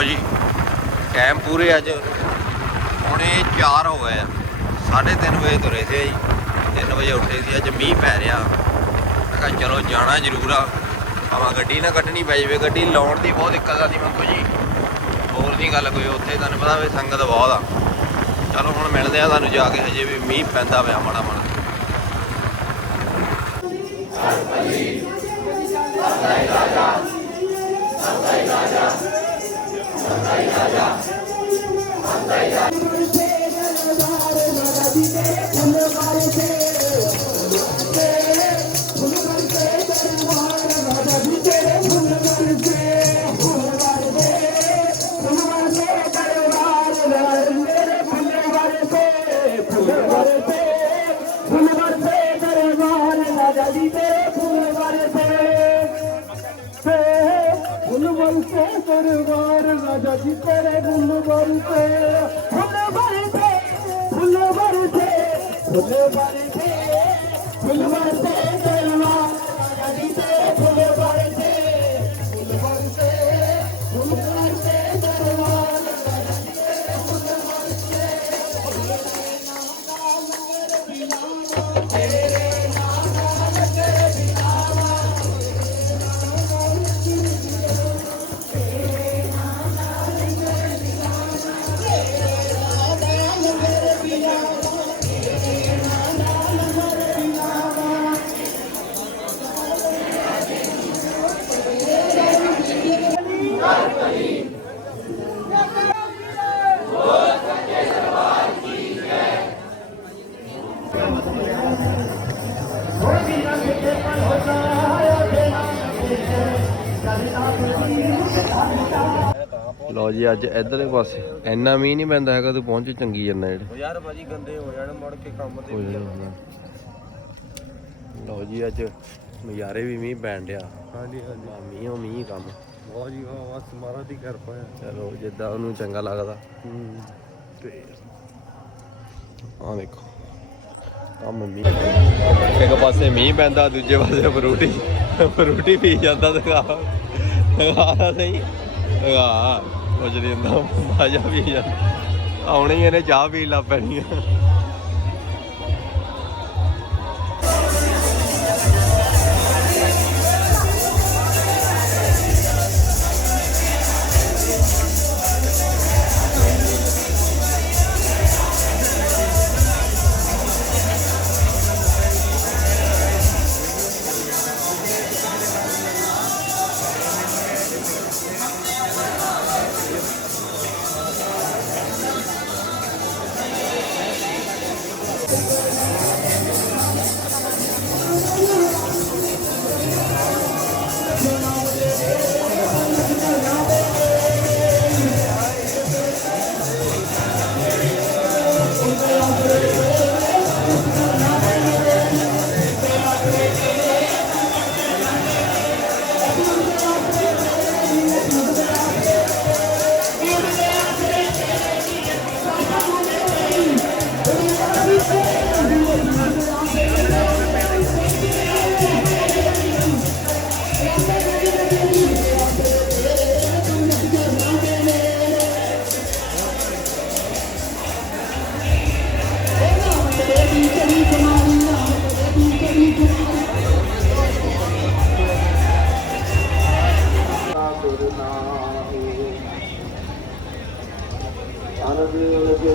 ਲਓ ਜੀ ਟਾਈਮ ਪੂਰੇ ਅੱਜ ਹੁਣੇ 4 ਹੋ ਗਏ ਆ। 3:30 ਵਜੇ ਤੁਰੇ ਸੀ ਜੀ। 3 ਵਜੇ ਉੱਠੇ ਸੀ, ਅੱਜ ਮੀਂਹ ਪੈ ਰਿਹਾ। ਮੈਂ ਕਿਹਾ ਚਲੋ ਜਾਣਾ ਜ਼ਰੂਰ ਆ। ਆਵਾ ਗੱਡੀ ਨਾ ਕੱਢਣੀ ਪੈ ਜਾਵੇ, ਗੱਡੀ ਲਾਉਣ ਦੀ ਬਹੁਤ ਦਿੱਕਤ ਆਦੀ ਮੰਗੋ ਜੀ। ਹੋਰ ਦੀ ਗੱਲ ਕੋਈ, ਉੱਥੇ ਤੁਹਾਨੂੰ ਪਤਾ ਵੀ ਸੰਗਤ ਬਹੁਤ ਆ। ਚਲੋ ਹੁਣ ਮਿਲਦੇ ਆ ਤੁਹਾਨੂੰ ਜਾ ਕੇ, ਹਜੇ ਵੀ ਮੀਂਹ ਪੈਂਦਾ ਪਿਆ ਮਾੜਾ ਮਾੜਾ। ਦਰਬਾਰ ਰਾਜਾ I'm ਜੀ ਤੇਰੇ ਗੁਣ ਵਰਤੇ ਫੁੱਲ ਵਰਤੇ ਫੁੱਲ ਵਰਤੇ ਫੁੱਲ ਵਰਤੇ ਫੁੱਲ ਵਰਤੇ ਦਰਬਾਰ ਲਓ ਜੀ ਅੱਜ ਇਧਰਲੇ ਪਾਸੇ। ਇੰਨਾ ਮੀਂਹ ਨਹੀਂ ਪੈਂਦਾ ਹੈਗਾ ਤੂੰ ਪਹੁੰਚ ਚੰਗੀ ਜਾਂਦਾ ਜਿਹੜੇ। ਯਾਰ ਭਾਜੀ ਗੰਦੇ ਹੋ ਜਾਣ ਮੁੜ ਕੇ ਕੰਮ ਹੋ ਜਾਣਾ। ਲਓ ਜੀ ਅੱਜ ਨਜ਼ਾਰੇ ਵੀ ਮੀਂਹ ਪੈਣ ਡਿਆ। ਹਾਂਜੀ ਹਾਂਜੀ। ਮੀਂਹ ਉਹ ਮੀਂਹ ਕੰਮ। ਵਾਹ ਜੀ ਵਾਹ ਬਸ ਮਹਾਰਾਜ ਦੀ ਕਿਰਪਾ ਹੈ ਚਲੋ ਜਿੱਦਾਂ ਉਹਨੂੰ ਚੰਗਾ ਲੱਗਦਾ। ਹੂੰ। ਤੇ ਆ ਦੇਖੋ ਆ ਮੰਮੀ। ਇੱਕ ਪਾਸੇ ਮੀਂਹ ਪੈਂਦਾ ਦੂਜੇ ਪਾਸੇ ਫਰੂਟੀ ਫਰੂਟੀ ਪੀ ਜਾਂਦਾ ਦਿਖਾ ਦਿਖਾ ਸਹੀ। ਦਿਖਾ ਕੁਝ ਨਹੀਂ ਹੁੰਦਾ ਮਾਜਾ ਪੀ ਜਾਂਦਾ। ਆਉਣੇ ਇਹਨੇ ਚਾਹ ਪੀਣ ਲੱਗ ਪੈਣੀ ਆ।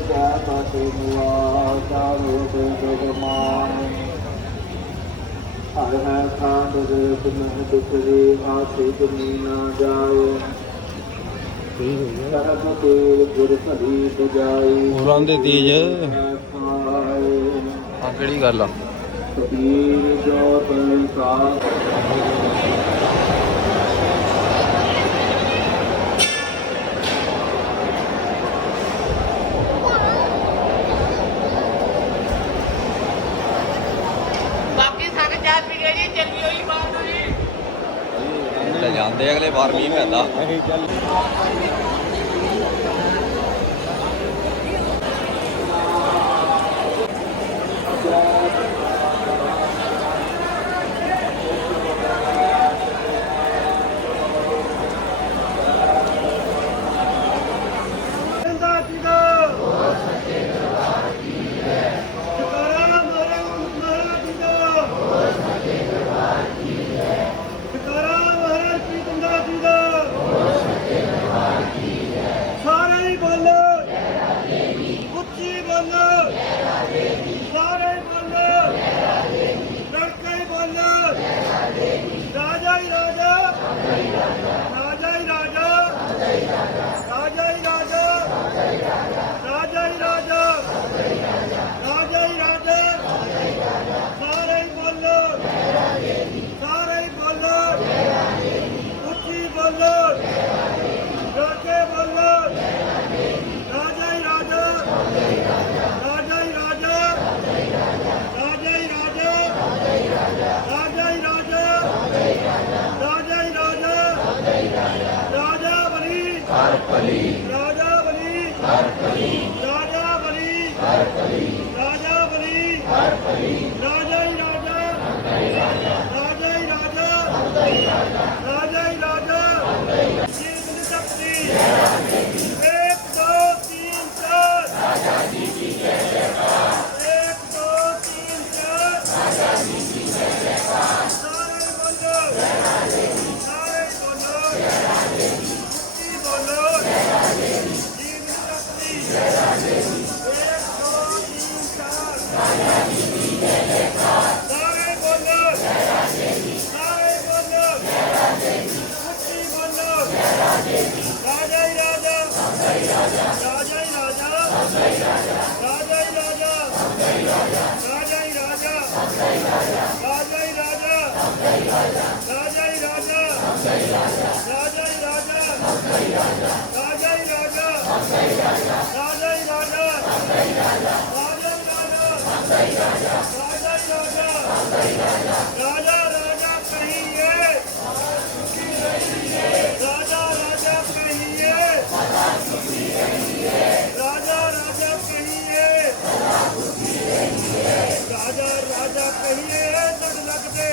ਅਰਬੀਲ ਕੇ ਕਾ ਪਾਤੇ ਮੁਆ ਸਾਰੋ ਦੇ ਗਮਾਨ ਹਰ ਹੈ ਖਾਂਡ ਦੇ ਤੁਮ ਦੁਖਰੀ ਆਸੇ ਤੁਮੀ ਨਾ ਜਾਏ ਗੁਰ ਭਲੀ ਬਜਾਈ ਹੋਰਾਂ ਦੇ ਤੀਜ। ਸਮਾਏ ਆ ਕਿਹੜੀ ਗੱਲ ਆ? ਕਬੀਰ ਜੋ ਤਨ ਜੀ ਅਗਲੇ ਵਾਰ ਮੀਂਹ ਪੈਂਦਾ।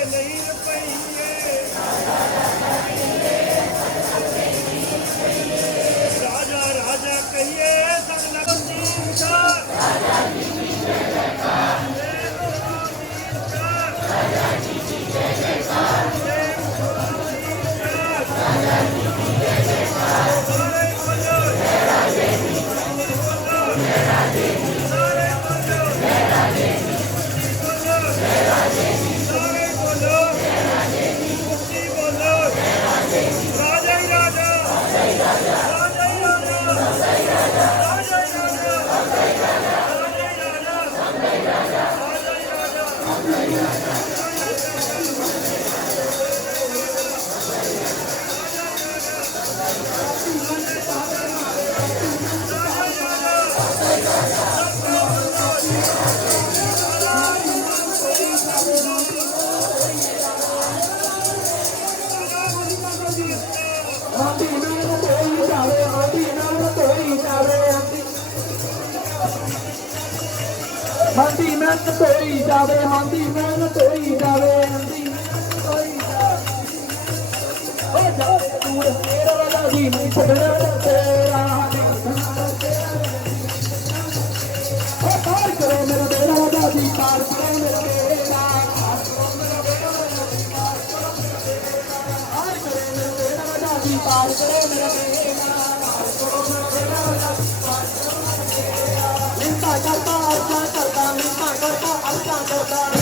نہیں ਹੰਦੀ ਮਿਹਨਤ ਧੋਈ ਜਾਵੇ ਹੰਦੀ ਮਿਹਨਤ ਧੋਈ ਜਾਵੇ ਹੰਦੀ ਮਿਹਨਤ ਧੋਈ ਜਾਵੇ। ਓਏ ਜਾਵੇ ਤੂੰ ਤੇਰਾ ਰਾਜਾ ਜੀ, ਮੈਂ ਛੱਡਣਾ ਤੇਰਾ ਓ ਪਾਰ ਕਰੋ ਮੇਰਾ ਤੇਰਾ ਰਾਜਾ ਜੀ, ਪਾਰ ਕਰੋ ਮੇਰਾ ਤੇਰਾ ਪਾਰ ਕਰੋ ਮੇਰਾ ਤੇਰਾ ਰਾਜਾ ਜੀ, ਪਾਰ ਕਰੋ ਮੇਰਾ I'm going to be able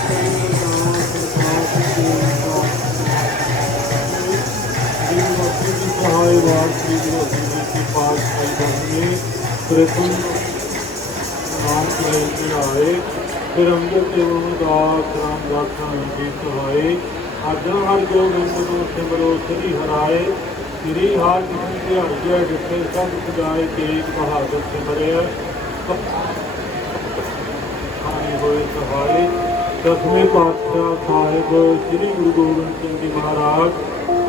ਪ੍ਰਥਮ ਨਾਮ ਕਰੇ ਧਿਆਏ ਫਿਰ ਅੰਗਦ ਤੇ ਉਮਦਾਸ ਰਾਮ ਦਾਸਾਂ ਦੀ ਸਹਾਏ ਆਜਾ ਹਰ ਗੋਬਿੰਦ ਨੂੰ ਸਿਮਰੋ ਸ੍ਰੀ ਹਰਾਏ। ਸ੍ਰੀ ਹਾਰ ਜੀ ਦਿਹਾੜੀਏ ਜਿੱਥੇ ਸਭ ਸਜਾਏ ਤੇਗ ਬਹਾਦਰ ਸਿਮਰਿਆ ਆਏ ਹੋਏ ਸਹਾਏ। ਦਸਵੇਂ ਪਾਤਸ਼ਾਹ ਸਾਹਿਬ ਸ੍ਰੀ ਗੁਰੂ ਗੋਬਿੰਦ ਸਿੰਘ ਜੀ ਮਹਾਰਾਜ।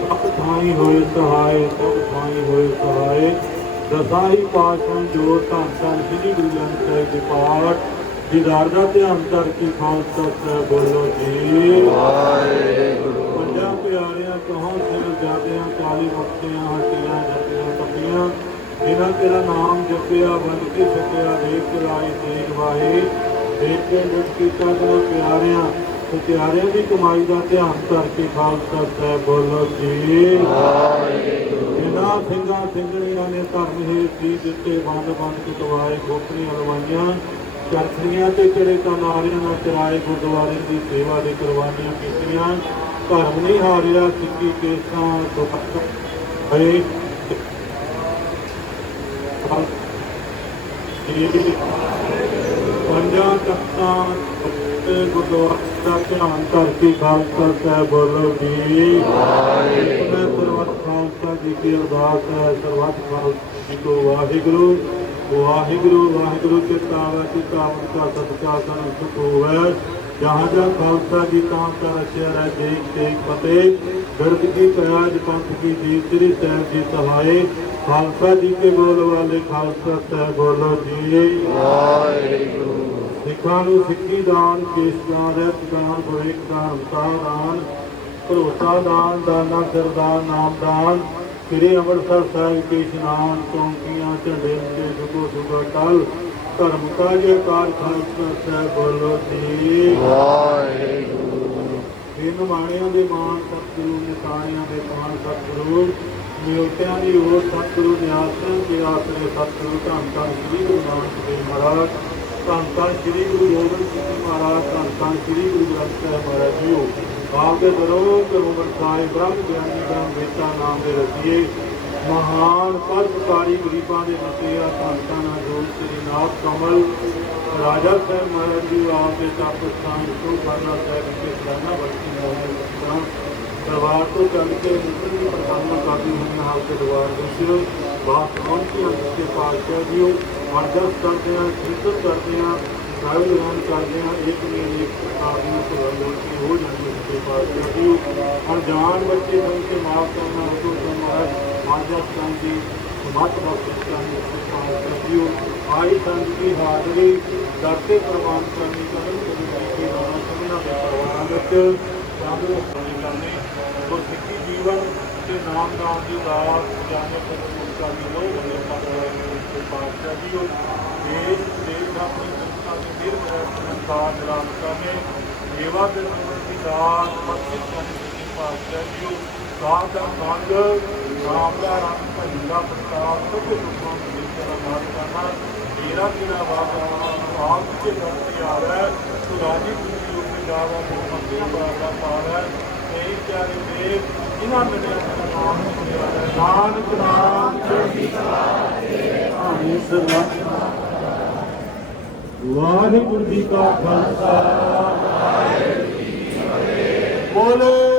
ਸਭ ਥਾਈ ਹੋਏ ਸਹਾਏ, ਸਭ ਥਾਈ ਹੋਏ ਸਹਾਏ। ਦਸਾਈ ਪਾਤਸ਼ਾਹ ਜੋ ਧੰਨ ਧੰਨ ਸ੍ਰੀ ਗੁਰੂ ਗ੍ਰੰਥ ਸਾਹਿਬ ਦੇ ਪਾਠ। ਦੀਦਾਰ ਦਾ ਧਿਆਨ ਕਰਕੇ ਖਾਲਸਾ ਸਾਹਿਬ ਬੋਲੋ ਜੀ। ਪੰਜਾਂ ਪਿਆਰਿਆਂ ਕਹੋਂ ਸਿਰ ਜਾਦਿਆਂ ਕਾਲੀ ਮੱਖੀਆਂ ਹੱਟੀਆਂ ਜੱਟੀਆਂ ਟੱਪੀਆਂ। ਬਿਨਾਂ ਤੇਰਾ ਨਾਮ ਜਪਿਆ ਵੰਡ ਕੇ ਛਕਿਆ ਦੇਖ ਚਲਾਈ ਤੇਗ ਵਾਹੇ। ਦੇਖ ਕੇ ਮੁਕਤ ਕੀਤਾ ਤੇਰਾ ਪਿਆਰਿਆਂ। ਪਿਆਰਿਆਂ ਦੀ ਕਮਾਈ ਦਾ ਧਿਆਨ ਕਰਕੇ ਖਾਲਸਾ ਸਾਹਿਬ ਬੋਲੋ ਜੀ। ਜਿਨ੍ਹਾਂ ਸਿੰਘਾਂ ਸਿੰਘਣੀਆਂ ਨੇ ਧਰਮ ਹੈ ਸੀ ਦਿੱਤੇ ਬੰਦ ਬੰਦ ਕੁਟਵਾਏ ਗੋਪਨੀਆਂ ਲਵਾਈਆਂ। ਚਰਖੜੀਆਂ ਤੇ ਚੜੇ ਤਾਂ ਨਾਰਿਆਂ ਨਾਲ ਚਰਾਏ ਗੁਰਦੁਆਰੇ ਦੀ ਸੇਵਾ ਦੇ ਕੁਰਬਾਨੀਆਂ ਕੀਤੀਆਂ। ਧਰਮ ਨਹੀਂ ਹਾਰਿਆ ਸਿੱਕੀ ਕੇਸਾਂ ਦੁੱਖ ਹਏ ਪੰਜਾਂ ਤਖਤਾਂ ਤੇ ਗੁਰਦੁਆਰਾ ਦਾ ਧਿਆਨ ਕਰਕੇ ਖਾਲਸਾ ਸਾਹਿਬ ਬੋਲੋ ਜੀ। ਮੈਂ ਸਰਬੱਤ ਖਾਲਸਾ ਜੀ ਕੀ ਅਰਦਾਸ ਹੈ ਸਰਬੱਤ ਖਾਲਸਾ ਜੀ ਕੋ ਵਾਹਿਗੁਰੂ। ਵਾਹਿਗੁਰੂ ਵਾਹਿਗੁਰੂ ਕੇ ਤਾਵਾ ਕੀ ਤਾਵਨ ਦਾ ਸਤਿਕਾਰ ਕਰਨ ਸੁਖ ਹੋਵੇ ਜਹਾਂ ਜਹਾਂ ਖਾਲਸਾ ਜੀ ਤਾਂ ਕਰ ਰਚਿਆ ਰਹਿ ਦੇਖ ਦੇਖ ਫਤਿਹ। ਬਿਰਦ ਕੀ ਪਿਆਜ ਪੰਥ ਕੀ ਜੀਤ ਸ੍ਰੀ ਸਾਹਿਬ ਜੀ ਸਹਾਏ। ਖਾਲਸਾ ਜੀ ਕੇ ਬੋਲ ਵਾਲੇ ਖਾਲਸਾ ਸਾਹਿਬ ਬੋਲੋ ਜੀ। ਸਿੱਖਾਂ ਨੂੰ ਸਿੱਖੀ ਦਾਨ ਕੇਸ ਦਾਨ ਰਹਿਤ ਦਾਨ ਦਾਨ ਭਰੋਸਾ ਦਾਨ ਦਾਨਾ ਸਰਦਾਰ ਨਾਮ ਦਾਨ ਸ੍ਰੀ ਅੰਮ੍ਰਿਤਸਰ ਸਾਹਿਬ ਕੇ ਇਸ਼ਨਾਨ ਚੌਂਕੀਆਂ ਝੰਡੇ ਤੇ ਸੁਖੋ ਸੁਖਾ ਟਲ ਧਰਮ ਕਾਜੇ ਕਾਰ ਖਾਲਸਾ ਸਾਹਿਬ ਬੋਲੋ ਜੀ ਦਿਨ ਮਾਣਿਆਂ ਦੇ ਮਾਣ ਸਤਿਗੁਰੂ ਨਿਤਾਣਿਆਂ ਦੇ ਮਾਣ ਸਤਿਗੁਰੂ ਨਿਉਤਿਆਂ ਦੀ ਹੋਰ ਸਤਿਗੁਰੂ ਨਿਆਸਨ ਦੇ ਆਸਰੇ ਸਤਿਗੁਰੂ ਧੰਨ ਧੰਨ ਸ੍ਰੀ ਗੁਰੂ ਨਾਨਕ ਦੇਵ ਮਹਾਰਾਜ। ਧੰਨ ਧੰਨ ਸ੍ਰੀ ਗੁਰੂ ਗੋਬਿੰਦ ਸਿੰਘ ਜੀ ਮਹਾਰਾਜ ਧੰਨ ਧੰਨ ਸ੍ਰੀ ਗੁਰੂ ਗ੍ਰੰਥ ਸਾਹਿਬ ਮਹਾਰਾਜ ਜੀਓ। ਆਪ ਦੇ ਦਰੋਂ ਕਰੋ ਵਰਤਾਏ ਬ੍ਰਹਮ ਗਿਆਨੀ ਦਾ ਵੇਤਾ ਨਾਮ ਦੇ ਰਸੀਏ, ਮਹਾਨ ਪਰਪਕਾਰੀ ਗਰੀਬਾਂ ਦੇ ਮਸੀਹਾ ਧੰਨ ਧੰਨ ਅਜੋਤ ਸ੍ਰੀ ਨਾਥ ਕਮਲ, ਰਾਜਾ ਸਾਹਿਬ ਮਹਾਰਾਜ ਜੀ ਆਪ ਦੇ ਤਪ ਸਥਾਨ ਤੋਂ ਕਰਨਾ ਸਾਹਿਬ ਦੇ ਸਲਾਨਾ ਵਰਤੀ ਹੋਏ ਤਾਂ ਦਰਬਾਰ ਤੋਂ ਚੱਲ ਕੇ ਮੁਸਲਿਮ ਦੀ ਪ੍ਰਧਾਨਤਾ ਹਾਲ ਦੇ ਦਰਬਾਰ ਵਿੱਚ ਬਾਤ ਪਹੁੰਚੀ ਅੰਦਰ ਦੇ ਪਾਤਸ਼ਾਹ ਜੀਓ ਅਰਦਾਸ ਕਰਦੇ ਹਾਂ ਕੀਰਤਨ ਕਰਦੇ ਹਾਂ ਸਾਹਿਬ ਨਿਵਾਨ ਕਰਦੇ ਹਾਂ, ਇੱਕ ਨੇ ਇੱਕ ਆਦਮੀ ਤੋਂ ਲੋਕੀ ਹੋ ਜਾਂਦੀ ਹੈ ਤੇ ਪਾਤਸ਼ਾਹ ਜੀਓ ਅਣਜਾਣ ਬੱਚੇ ਨੂੰ ਤੇ ਮਾਫ ਕਰਨਾ ਹੁਕਮ ਤੋਂ ਮਹਾਰਾਜ ਮਾਝਾ ਸੰਗੀ ਮਤ ਬਖਸ਼ ਕਰਨ ਦੇ ਪਾਤਸ਼ਾਹ ਜੀਓ ਆਈ ਸੰਗ ਦੀ ਹਾਜ਼ਰੀ ਦਰਤੇ ਪ੍ਰਵਾਨ ਕਰਨੀ ਕਰਨ ਕਰੀ ਕੇ ਨਾਮ ਸਭਨਾਂ ਦੇ ਪਰਿਵਾਰਾਂ ਵਿੱਚ ਸ਼ਾਮਲ ਹੋਣੇ ਕਰਨੇ ਔਰ ਸਿੱਖੀ ਜੀਵਨ ਤੇ ਨਾਮ ਦਾਨ ਦੀ ਦਾਤ ਜਾਣੇ ਕਦਰ ਮੁਕਤਾ ਦੀ ਲੋ ਬਣੇ ਪਾਤਸ਼ਾਹ ਪਾਤਸ਼ਾਹ ਜੀਓ ਦੇਸ਼ ਦੇਸ਼ ਆਪਣੀ ਸੰਸਥਾ ਦੇ ਵੀਰ ਸੰਸਾਰ ਨਿਰਾਮ ਕਰਨੇ। ਸੇਵਾ ਦੇ ਨੰਬਰ ਦੀ ਦਾਤ ਮਸਜਿਦ ਕਰਨੀ ਦੀ ਪਾਤਸ਼ਾਹ ਜੀਓ ਸਾਧ ਦਾ ਸੰਗ ਨਾਮ ਦਾ ਰੰਗ, ਭਜਨ ਦਾ ਪ੍ਰਤਾਪ ਸਭ ਲੋਕਾਂ ਨੂੰ ਜਿੱਤੇ ਦਾ ਮਾਰ ਕਰਨਾ ਮੇਰਾ ਤੇਰਾ ਵਾਦਾ ਆਪ ਕੇ ਦਰ ਤੇ ਆ ਰਿਹਾ ਤੋ ਰਾਜੀ ਤੁਸੀਂ ਲੋਕ ਜਾਵਾ ਮੁਹੰਮਦ ਦੇ ਬਾਬਾ ਪਾਰ ਹੈ। ਇਹ ਪਿਆਰੇ ਦੇ ਇਹਨਾਂ ਮਿਲਿਆ ਨਾਨਕ ਨਾਮ ਚੜ੍ਹਦੀ ਕਲਾ ਦੇ। ਆਮੀਨ ਸਰਬੱਤ ਵਾਹਿਗੁਰੂ ਜੀ ਕਾ ਖਾਲਸਾ। ਵਾਹਿਗੁਰੂ ਜੀ ਕੀ ਫਤਿਹ ਬੋਲੇ।